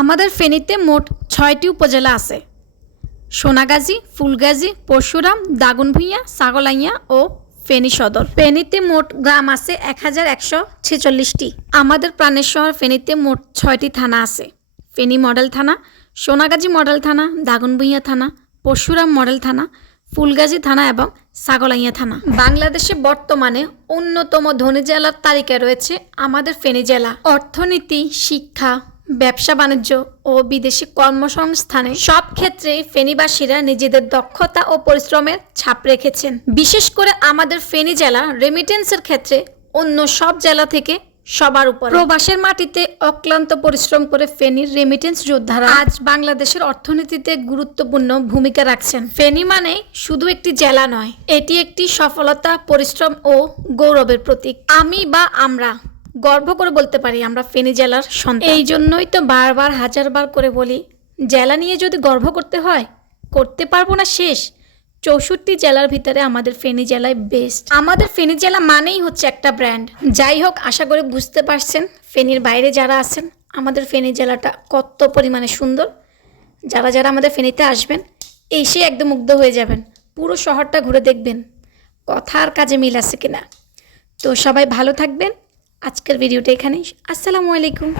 আমাদের ফেনীতে মোট ছয়টি উপজেলা আছে। সোনাগাজী, ফুলগাজী, পরশুরাম, দাগনভূঞা, সাগলাইয়া ও ফেনী সদর। ফেনীতে মোট গ্রাম আছে এক হাজার একশো ছেচল্লিশটি। আমাদের প্রাণের শহর ফেনীতে মোট ছয়টি থানা আছে। ফেনী মডেল থানা, সোনাগাজী মডেল থানা, দাগনভূঞা থানা, পরশুরাম মডেল থানা, ফুলগাজী থানা এবং সাগলাইয়া থানা। বাংলাদেশে বর্তমানে অন্যতম ধনী জেলার তালিকায় রয়েছে আমাদের ফেনী জেলা। অর্থনীতি, শিক্ষা ব্যবসা বাণিজ্য ও বিদেশি কর্মসংস্থানে সব ক্ষেত্রেই ফেনীবাসীরা নিজেদের দক্ষতা ও পরিশ্রমের ছাপ রেখেছেন। বিশেষ করে আমাদের ফেনী জেলা রেমিটেন্সের ক্ষেত্রে অন্য সব জেলা থেকে সবার উপর। প্রবাসের মাটিতে অক্লান্ত পরিশ্রম করে ফেনীর রেমিটেন্স যোদ্ধারা আজ বাংলাদেশের অর্থনীতিতে গুরুত্বপূর্ণ ভূমিকা রাখছেন। ফেনী মানে শুধু একটি জেলা নয়, এটি একটি সফলতা, পরিশ্রম ও গৌরবের প্রতীক। আমি বা আমরা গর্ব করে বলতে পারি আমরা ফেনী জেলার সন্তান। এই জন্যই তো বারবার, হাজারবার করে বলি, জেলা নিয়ে যদি গর্ব করতে হয়, করতে পারব না শেষ। চৌষট্টি জেলার ভিতরে আমাদের ফেনী জেলায় বেস্ট আমাদের ফেনী জেলা মানেই হচ্ছে একটা ব্র্যান্ড যাই হোক, আশা করি বুঝতে পারছেন, ফেনীর বাইরে যারা আছেন, আমাদের ফেনী জেলাটা কত পরিমাণে সুন্দর। যারা যারা আমাদের ফেনীতে আসবেন, এসে একদম মুগ্ধ হয়ে যাবেন। পুরো শহরটা ঘুরে দেখবেন কথা আর কাজে মিল আছে কিনা। তো সবাই ভালো থাকবেন আজকের ভিডিওটা এখানেই। আসসালামু আলাইকুম।